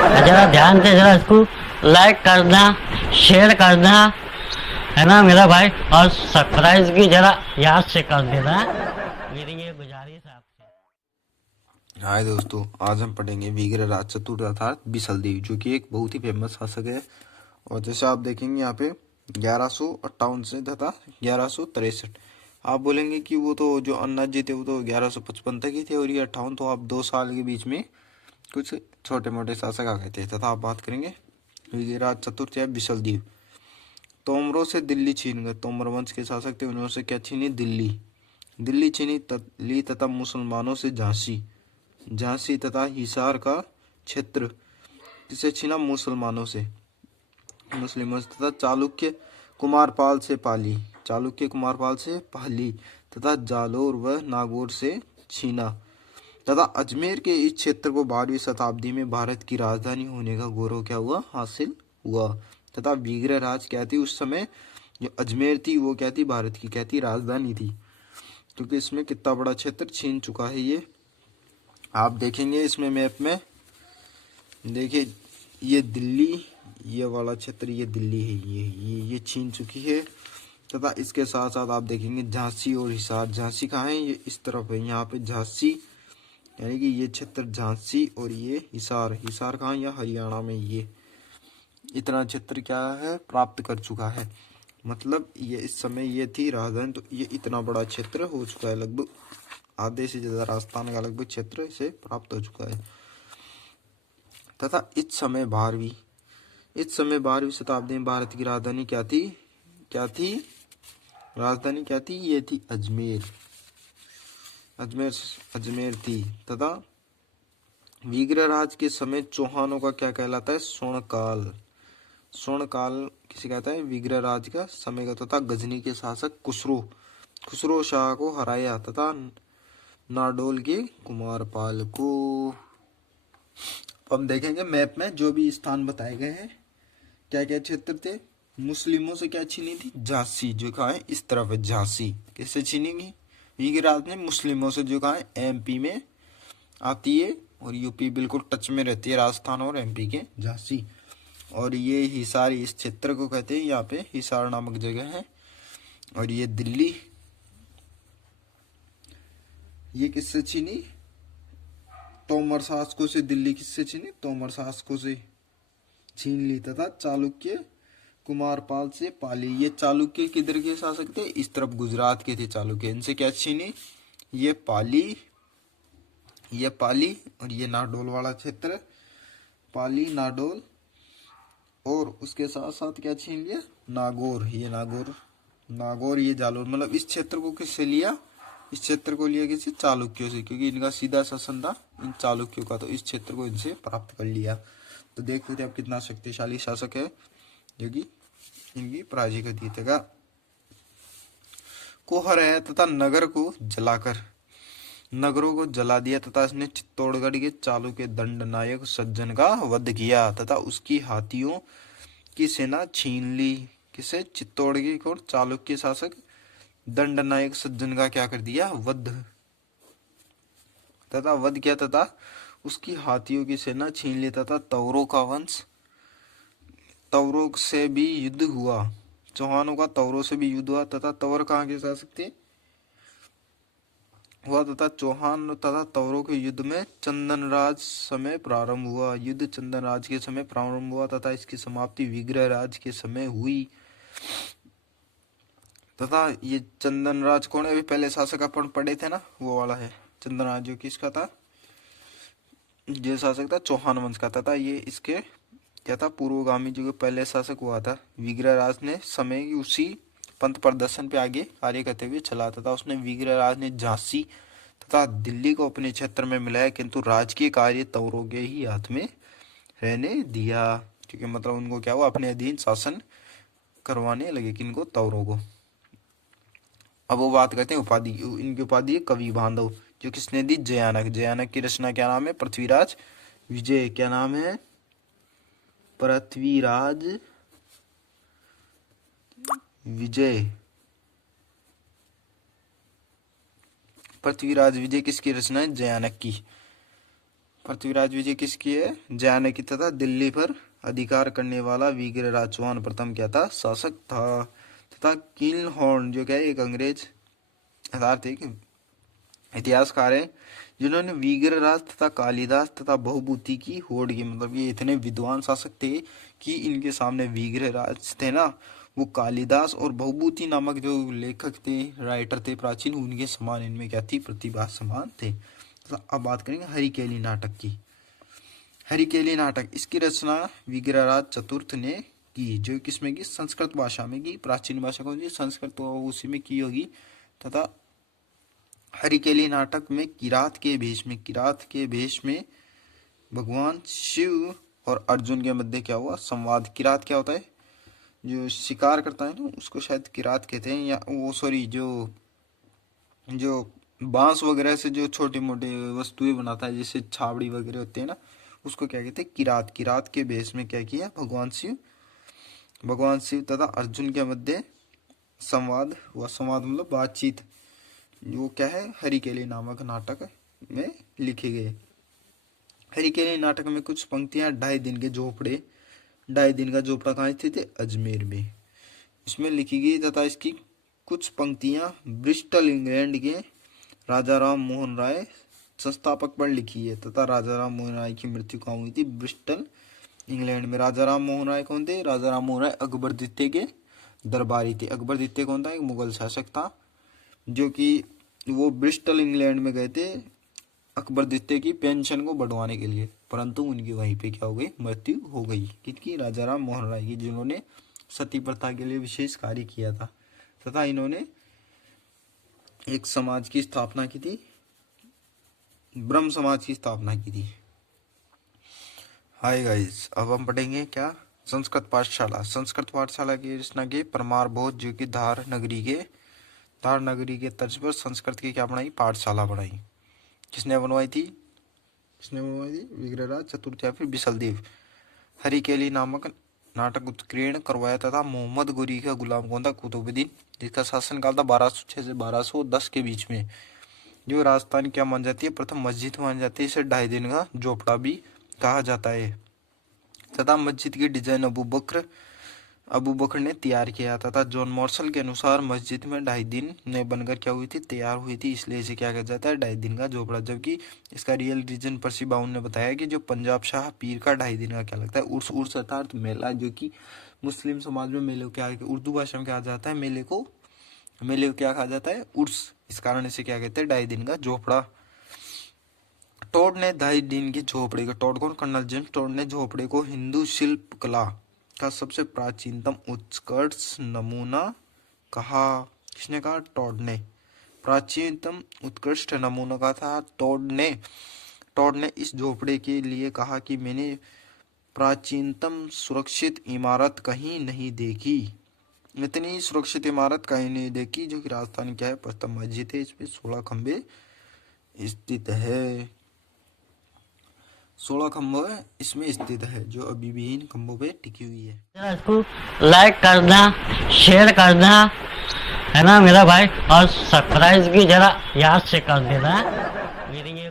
जरा ध्यान से जरा इसको लाइक करना, शेयर करना, है ना मेरा भाई, और सब्सक्राइब भी जरा याद से कर देना, मेरी ये गुजारिश है आपसे। हाय दोस्तों, आज हम पढ़ेंगे विग्रहराज चतुर्थ अर्थात बिसलदेव, जो कि एक बहुत ही फेमस शासक है। और जैसे आप देखेंगे यहाँ पे 1158 से तथा 1163। आप बोलेंगे कि वो तो जो अन्नत जी थे वो तो 1155 तक ही थे, और ये 58, तो आप 2 साल के बीच में कुछ छोटे मोटे शासक आ गए थे। तथा आप बात करेंगे विग्रहराज चतुर्थ या बिसलदेव। तोमरों से दिल्ली छीन गए। तोमर वंश के शासक थे, उन्होंने से क्या छीनी? दिल्ली छीनी ली तथा मुसलमानों से झांसी तथा हिसार का क्षेत्र जिसे छीना मुसलमानों से तथा चालुक्य कुमारपाल से पाली तथा जालोर व नागौर से छीना तथा अजमेर के इस क्षेत्र को 12वीं शताब्दी में भारत की राजधानी होने का गौरव क्या हुआ? हासिल हुआ। तथा विग्रहराज क्या थी उस समय? जो अजमेर थी वो क्या थी? भारत की क्या थी? राजधानी थी। क्योंकि इसमें कितना बड़ा क्षेत्र छीन चुका है ये आप देखेंगे इसमें मैप में। देखिए ये दिल्ली, ये वाला क्षेत्र ये दिल्ली है, ये छीन चुकी है। तथा इसके साथ साथ आप देखेंगे झांसी और हिसार। झांसी कहाँ है? ये इस तरफ है, यहाँ पे झांसी, यानी कि ये क्षेत्र झांसी, और ये हिसार कहाँ? यह हरियाणा में। ये इतना क्षेत्र क्या है? प्राप्त कर चुका है। मतलब ये इस समय ये थी राजधानी, तो ये इतना बड़ा क्षेत्र हो चुका है, लगभग आधे से ज्यादा राजस्थान का लगभग क्षेत्र इसे प्राप्त हो चुका है। तथा इस समय 12वीं शताब्दी में भारत की राजधानी क्या थी? राजधानी क्या थी? ये थी अजमेर थी। तथा विग्रहराज के समय चौहानों का क्या कहलाता है? स्वर्णकाल किसे कहता है? विग्रहराज का समय का। तथा गजनी के शासक खुसरो शाह को हराया तथा नाडोल के कुमारपाल को। हम देखेंगे मैप में जो भी स्थान बताए गए हैं, क्या क्या क्षेत्र थे। मुस्लिमों से क्या छीनी थी? झांसी, जो कहा है इस तरफ है झांसी। किससे छीनेंगी? विग्रहराज ने मुस्लिमों से, जो कहा है एमपी में आती है, और यूपी बिल्कुल टच में रहती है राजस्थान और एमपी के, झांसी। और ये हिसार, इस क्षेत्र को कहते हैं, यहाँ पे हिसार नामक जगह है। और ये दिल्ली, ये किससे छीनी? तोमर शासकों से। दिल्ली किससे छीनी? तोमर शासकों से छीन ली। तथा चालुक्य कुमारपाल से पाली। ये चालुक्य किधर के शासक थे? इस तरफ गुजरात के थे चालुक्य। इनसे क्या छीनी? ये पाली, और ये नाडोल वाला क्षेत्र, पाली नाडोल, और उसके साथ साथ क्या छीन लिया? नागौर, ये जालोर। मतलब इस क्षेत्र को किससे लिया? इस क्षेत्र को लिया किसी? चालुक्यों से, क्योंकि इनका सीधा शासन था इन चालुक्यों का, तो इस क्षेत्र को इनसे प्राप्त कर लिया। तो देख सकते आप कितना शक्तिशाली शासक है, जो कि इनकी पराजय कर दी तथा को हराया तथा नगरों को जला दिया तथा इसने चित्तौड़गढ़ के चालुक्य दंड नायक सज्जन का वध किया तथा उसकी हाथियों की सेना छीन ली। किसे? चित्तौड़गढ़ को चालुक्य शासक दंड नायक सज्जन का क्या कर दिया? वध किया तथा उसकी हाथियों की सेना छीन ली। तथा तवरों से भी युद्ध हुआ। चौहानों का तवरों से भी युद्ध हुआ। तथा तवर कहाँ के शासक थे? तथा चौहान तथा तवरों के युद्ध में चंदनराज समय प्रारंभ हुआ। युद्ध चंदनराज के समय प्रारंभ हुआ तथा इसकी समाप्ति विग्रहराज के समय हुई। तथा ये चंदनराज कौन है? अभी पहले शासक अपन पढ़े थे ना, वो वाला है चंदनराज, जो किसका था? जो शासक था चौहान वंश का। तथा ये इसके क्या था? पूर्वगामी, जो पहले शासक हुआ था विग्रहराज ने, समय की उसी पंथ प्रदर्शन पे आगे कार्य करते हुए चला। तथा उसने विग्रहराज ने झांसी तथा दिल्ली को अपने क्षेत्र में मिलाया, किंतु राजकीय कार्य तवरों के ही हाथ में रहने दिया। क्योंकि मतलब उनको क्या हुआ? अपने अधीन शासन करवाने लगे, किनको? तवरों को। अब वो बात करते हैं उपाधि। इनकी उपाधि है कवि बांधव, जो किसने दी? जयानक की रचना क्या नाम है? पृथ्वीराज विजय। क्या नाम है? पृथ्वीराज विजय किसकी रचना है? जयानक की। पृथ्वीराज विजय किसकी है? जानकी तथा दिल्ली पर अधिकार करने वाला वीरराज चौहान प्रथम क्या था? शासक था। तथा किलहॉर्न जो क्या है, एक अंग्रेज आर्थिक इतिहासकार है जिन्होंने वीरराज तथा कालिदास तथा बहुभूति की होड़ की, मतलब ये इतने विद्वान शासक थे कि इनके सामने वीरराज थे ना, वो कालिदास और बहुभूति नामक जो लेखक थे, राइटर थे प्राचीन, उनके समान इनमें क्या थी? प्रतिभा समान थे। तो अब बात करेंगे हरिकेली नाटक की। हरिकेली नाटक, इसकी रचना वीरराज चतुर्थ ने की, जो किसमें की? संस्कृत भाषा में की। प्राचीन भाषा कौन सी? संस्कृत, तो उसी में की होगी। तथा हरिकेली नाटक में किरात के भेष में भगवान शिव और अर्जुन के मध्य क्या हुआ? संवाद। किरात क्या होता है? जो शिकार करता है ना, उसको शायद किरात कहते हैं, या वो सॉरी जो बांस वगैरह से जो छोटी मोटी वस्तुएं बनाता है, जैसे छाबड़ी वगैरह होते हैं ना, उसको क्या कहते हैं? किरात। किरात के भेष में क्या किया? भगवान शिव तथा अर्जुन के मध्य संवाद हुआ। संवाद मतलब बातचीत। वो क्या है? हरिकेली नामक नाटक में लिखे गए। हरिकेली नाटक में कुछ पंक्तियां 2.5 दिन के झोपड़े, 2.5 दिन का झोपड़ा कहाँ स्थित है? अजमेर में, इसमें लिखी गई। तथा इसकी कुछ पंक्तियां ब्रिस्टल इंग्लैंड के राजा राम मोहन राय संस्थापक पर लिखी है। तथा राजा राम मोहन राय की मृत्यु कहाँ हुई थी? ब्रिस्टल इंग्लैंड में। राजा राम मोहन राय कौन थे? राजा राम मोहन राय अकबर द्वितीय के दरबारी थे। अकबर द्वितीय कौन था? एक मुगल शासक था, जो कि वो ब्रिस्टल इंग्लैंड में गए थे अकबर द्वितीय की पेंशन को बढ़वाने के लिए, परंतु उनकी वहीं पे क्या हो गई? मृत्यु हो गई। किसकी? राजा राम मोहन राय की, जिन्होंने सती प्रथा के लिए विशेष कार्य किया था। तथा इन्होंने एक समाज की स्थापना की थी, ब्रह्म समाज की स्थापना की थी। हाय गाइस, अब हम पढ़ेंगे क्या? संस्कृत पाठशाला। संस्कृत पाठशाला की रचना के परमार बोध, जो कि धार नगरी के तर्ज पर संस्कृत की क्या बनाई? पाठशाला बनाई। किसने बनवाई थी? वीरराज चतुर्थ या फिर बिसलदेव। हरिकेली नामक नाटक उत्कीर्ण करवाया तथा मोहम्मद गोरी का गुलाम कौन था? कुतुबुद्दीन, जिसका शासनकाल था 1206 से 1210 के बीच में। जो राजधानी क्या मान जाती है? प्रथम मस्जिद मान जाती है। इसे 2.5 दिन का झोपड़ा भी कहा जाता है। तथा मस्जिद की डिजाइन अबू बकर ने तैयार किया। तथा जॉन मार्शल के अनुसार मस्जिद में 2.5 दिन में बनकर क्या हुई थी? तैयार हुई थी, इसलिए इसे क्या कहा जाता है? 2.5 दिन का झोपड़ा। जबकि इसका रियल रीजन परसी बाउन ने बताया कि जो पंजाब शाह पीर का 2.5 दिन का क्या लगता है? उर्स अर्थात मेला, जो कि मुस्लिम समाज में मेले को क्या, उर्दू भाषा में कहा जाता है? मेले को क्या कहा जाता है? उर्स। इस कारण इसे क्या कहते हैं? 2.5 दिन का झोपड़ा। टोड ने 2.5 दिन के झोपड़े को, टोड कौन? कर्नल जेम्स टोड ने झोपड़े को हिंदू शिल्प कला का सबसे प्राचीनतम उत्कृष्ट नमूना कहा। किसने कहा? टोड ने। प्राचीनतम उत्कृष्ट नमूना का था टोड ने इस झोपड़े के लिए कहा कि मैंने प्राचीनतम सुरक्षित इमारत कहीं नहीं देखी। इतनी सुरक्षित इमारत कहीं नहीं देखी, जो कि राजस्थान क्या है? प्रथम मस्जिद है, इसमें 16 खंबे स्थित है। 16 खंभों इसमें स्थित है, जो अभी भी इन खंभों पे टिकी हुई है। जरा इसको लाइक करना, शेयर करना, है ना मेरा भाई, और सब्सक्राइब भी जरा याद से कर देना। मेरी ये